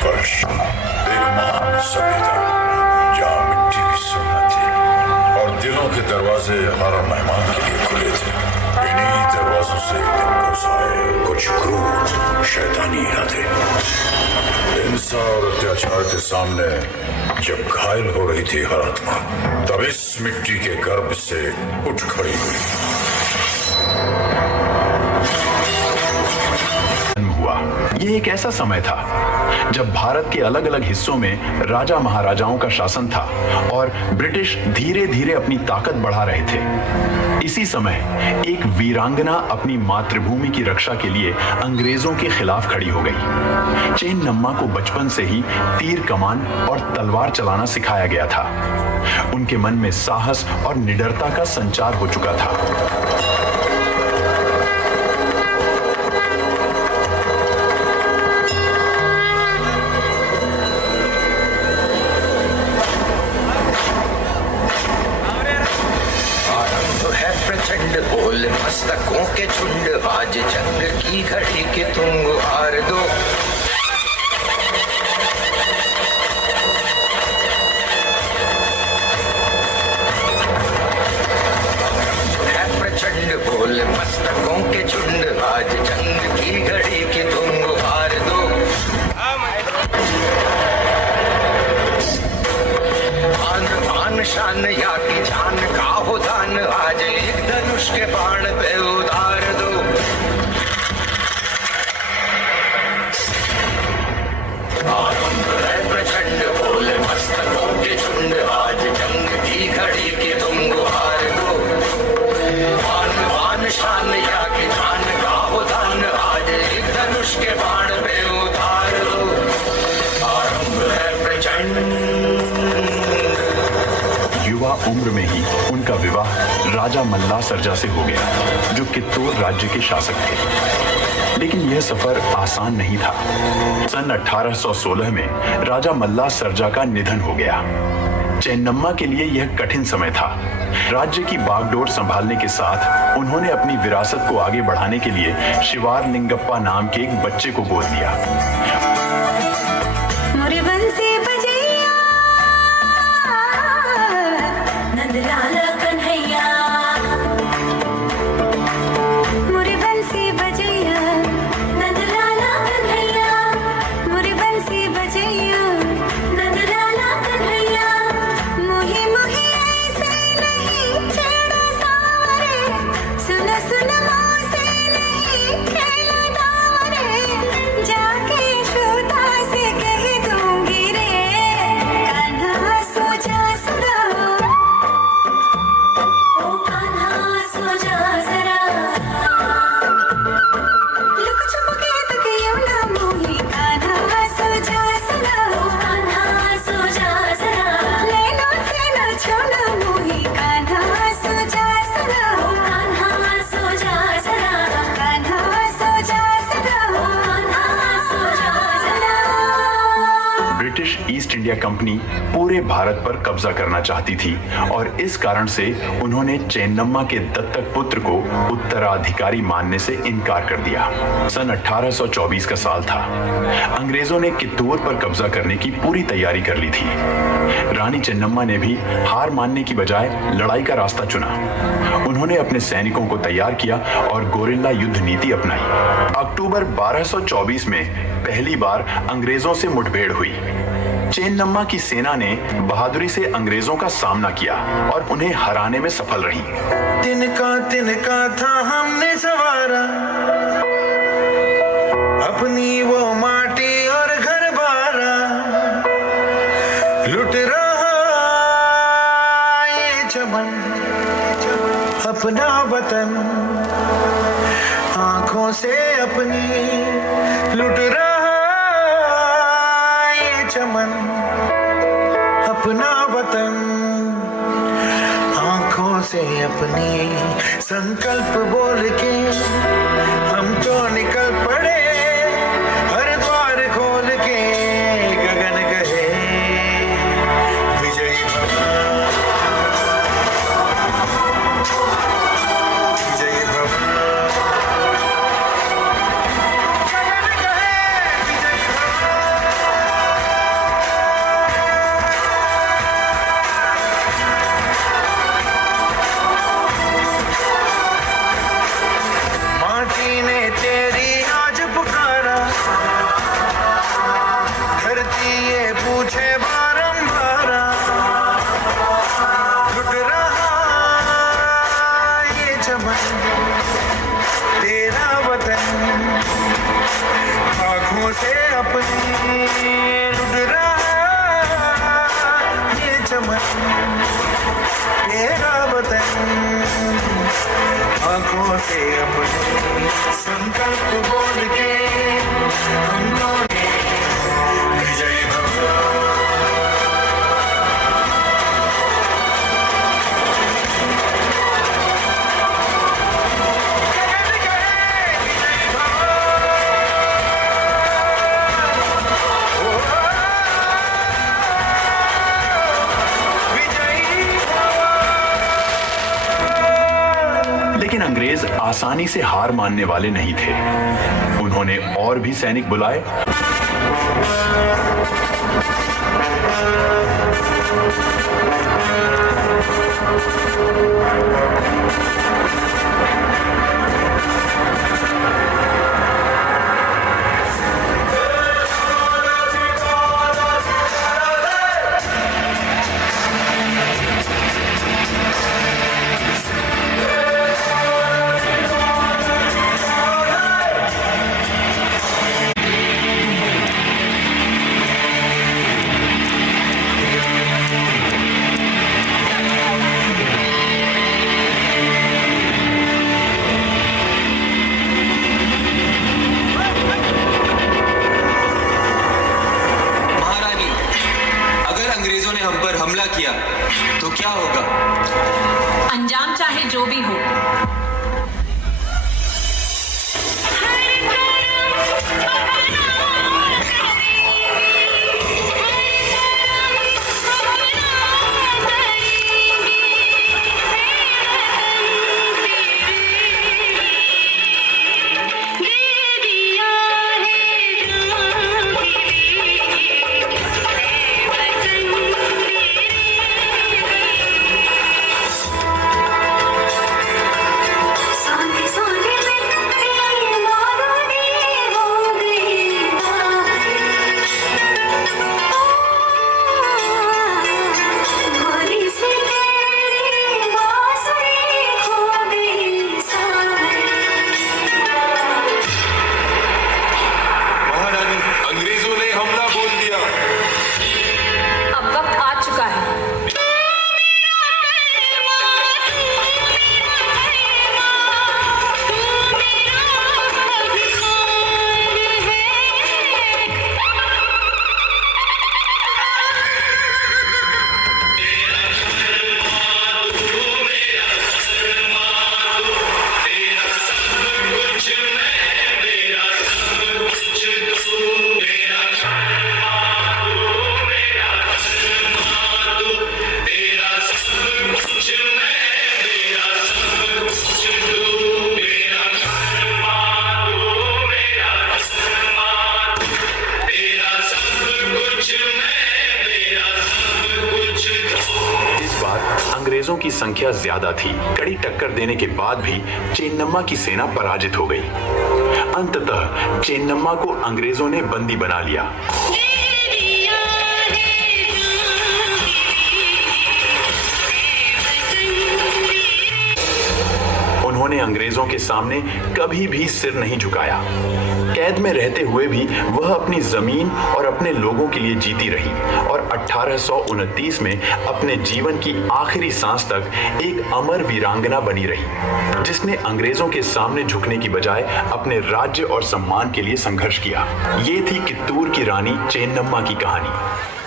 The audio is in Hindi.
फर्श एक महान सभ्यता जहाँ मिट्टी की सुन्नत थी और दिलों के दरवाजे हर मेहमान के लिए खुले थे। इन्हीं दरवाजों से एक दिन घुस आए कुछ क्रूर शैतानी इरादे। हिंसा और अत्याचार के सामने जब घायल हो रही थी हर आत्मा, तब इस मिट्टी के गर्भ से उठ खड़ी हुई। ये एक ऐसा समय था जब भारत के अलग अलग हिस्सों में राजा महाराजाओं का शासन था और ब्रिटिश धीरे धीरे अपनी ताकत बढ़ा रहे थे। इसी समय एक वीरांगना अपनी मातृभूमि की रक्षा के लिए अंग्रेजों के खिलाफ खड़ी हो गई। चेन्नम्मा को बचपन से ही तीर कमान और तलवार चलाना सिखाया गया था। उनके मन में साहस और निडरता का संचार हो चुका था। बोल मस्तकों के झुंड, आज जंग की घड़ी के तुम गुहार दो। है प्रचंड बोल मस्तकों के झुंड, आज जंग की घड़ी के तुम गुहार दो। आन बान शान या की जान का हो दान, आज एक धनुष के बाण पे उतार दो। आरंभ है प्रचंड बोल मस्तकों के झुंड, आज जंग की घड़ी के तुम गुहार दो। आन बान शान या की जान का हो दान, आज एक धनुष के बाण पे उतार दो। आरंभ है प्रचंड। युवा उम्र में ही उनका विवाह राजा मल्ला सरजा से हो गया, जो कित्तूर राज्य के शासक थे। लेकिन यह सफर आसान नहीं था। सन 1816 में राजा मल्ला सरजा का निधन हो गया। चेन्नम्मा के लिए यह कठिन समय था। राज्य की बागडोर संभालने के साथ उन्होंने अपनी विरासत को आगे बढ़ाने के लिए शिवार लिंगप्पा नाम के एक बच्चे को गोद लिया। ईस्ट इंडिया कंपनी पूरे भारत पर कब्जा करना चाहती थी और इस कारण से उन्होंने चेन्नम्मा के दत्तक पुत्र को उत्तराधिकारी मानने से इनकार कर दिया। सन 1824 का साल था। अंग्रेजों ने कित्तूर पर कब्जा करने की पूरी तैयारी कर ली थी। रानी चेन्नम्मा ने भी हार मानने की बजाय लड़ाई का रास्ता चुना। उन्होंने अपने सैनिकों को तैयार किया और गोरिल्ला युद्ध नीति अपनाई। अक्टूबर 1224 में पहली बार अंग्रेजों से मुठभेड़ हुई। चेन्नम्मा की सेना ने बहादुरी से अंग्रेजों का सामना किया और उन्हें हराने में सफल रही। तिनका था हमने सवारा, अपनी वो माटी और घर बारा, लुट रहा ये चमन अपना वतन, आंखों से अपनी लुट रहा ये चमन अपना वतन, आंखों से अपनी संकल्प बोल के हम तो निकल पड़े, हर द्वार खोल के गगन कहे विजयी भव, विजयी भव, गगन कहे विजयी भव। हाथों से अपने संकल्प बोल के हमको विजय भव। लेकिन अंग्रेज आसानी से हार मानने वाले नहीं थे। उन्होंने और भी सैनिक बुलाए अंग्रेजों ने हम पर हमला किया तो क्या होगा? अंजाम चाहे जो भी हो। अंग्रेजों की संख्या ज्यादा थी। कड़ी टक्कर देने के बाद भी चेन्नम्मा की सेना पराजित हो गई। अंततः चेन्नम्मा को अंग्रेजों ने बंदी बना लिया। उन्होंने अंग्रेजों के सामने कभी भी सिर नहीं झुकाया। कैद में रहते हुए भी वह अपनी जमीन और अपने लोगों के लिए जीती रही और 1829 में अपने जीवन की आखिरी सांस तक एक अमर वीरांगना बनी रही, जिसने अंग्रेजों के सामने झुकने की बजाय अपने राज्य और सम्मान के लिए संघर्ष किया। ये थी कित्तूर की रानी चेन्नम्मा की कहानी।